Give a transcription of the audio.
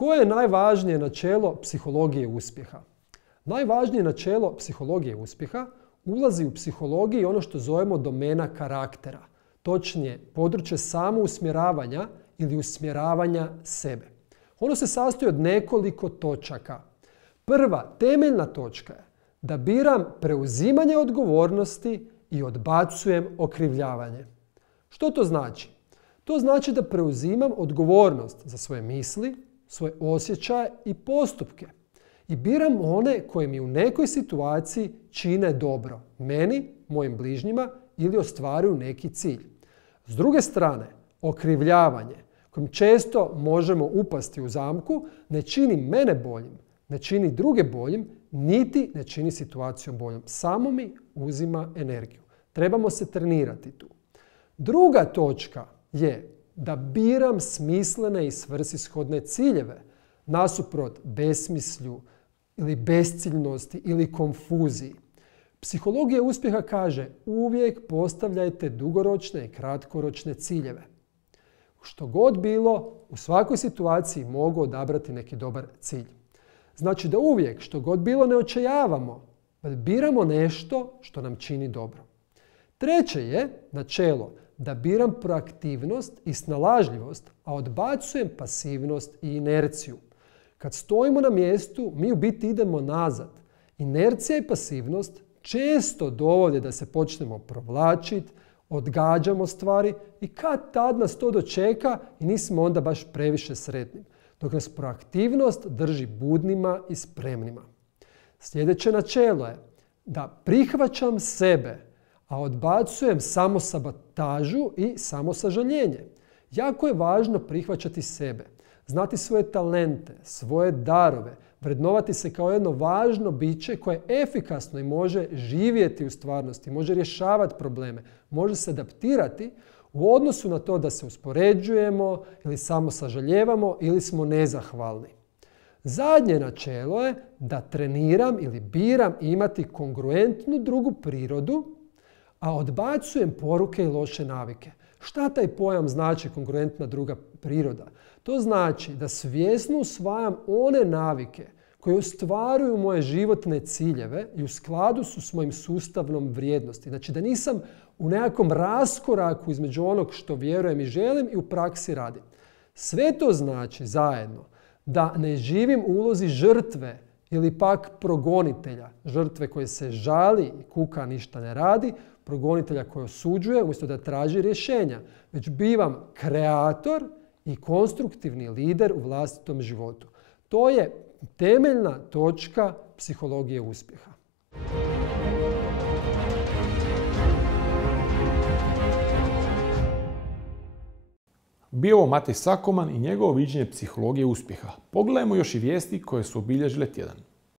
Koje je najvažnije načelo psihologije uspjeha? Najvažnije načelo psihologije uspjeha ulazi u psihologiji ono što zovemo domena karaktera. Točnije, područje samousmjeravanja ili usmjeravanja sebe. Ono se sastoji od nekoliko točaka. Prva, temeljna točka je da biram preuzimanje odgovornosti i odbacujem okrivljavanje. Što to znači? To znači da preuzimam odgovornost za svoje misli, svoje osjećaje i postupke. I biram one koje mi u nekoj situaciji čine dobro. Meni, mojim bližnjima ili ostvaruju neki cilj. S druge strane, okrivljavanje, kojim često možemo upasti u zamku, ne čini mene boljim, ne čini druge boljim, niti ne čini situaciju boljom. Samo mi uzima energiju. Trebamo se trenirati tu. Druga točka je da biram smislene i svrsishodne ciljeve nasuprot besmislju ili besciljnosti ili konfuziji. Psihologija uspjeha kaže uvijek postavljajte dugoročne i kratkoročne ciljeve. Što god bilo, u svakoj situaciji mogu odabrati neki dobar cilj. Znači da uvijek, što god bilo, ne očajavamo, biramo nešto što nam čini dobro. Treće je načelo da biram proaktivnost i snalažljivost, a odbacujem pasivnost i inerciju. Kad stojimo na mjestu, mi u biti idemo nazad. Inercija i pasivnost često dovode da se počnemo provlačiti, odgađamo stvari i kad tad nas to dočeka i nismo onda baš previše sretni. Dok nas proaktivnost drži budnima i spremnima. Sljedeće načelo je da prihvaćam sebe, a odbacujem samosabotažu i samosažaljenje. Jako je važno prihvaćati sebe, znati svoje talente, svoje darove, vrednovati se kao jedno važno biće koje efikasno i može živjeti u stvarnosti, može rješavati probleme, može se adaptirati u odnosu na to da se uspoređujemo ili samo sažaljevamo ili smo nezahvalni. Zadnje načelo je da treniram ili biram imati kongruentnu drugu prirodu, a odbacujem poruke i loše navike. Šta taj pojam znači kongruentna druga priroda? To znači da svjesno usvajam one navike koje ostvaruju moje životne ciljeve i u skladu su s mojim sustavnom vrijednosti. Znači da nisam u nekakvom raskoraku između onog što vjerujem i želim i u praksi radim. Sve to znači zajedno da ne živim u ulozi žrtve ili pak progonitelja. Žrtve koje se žali i kuka, ništa ne radi, progonitelja koji osuđuje umjesto da traži rješenja. Već bivam kreator i konstruktivni lider u vlastitom životu. To je temeljna točka psihologije uspjeha. Bio ovo Matej Sakoman i njegovo viđenje psihologije uspjeha. Pogledajmo još i vijesti koje su obilježile tjedan.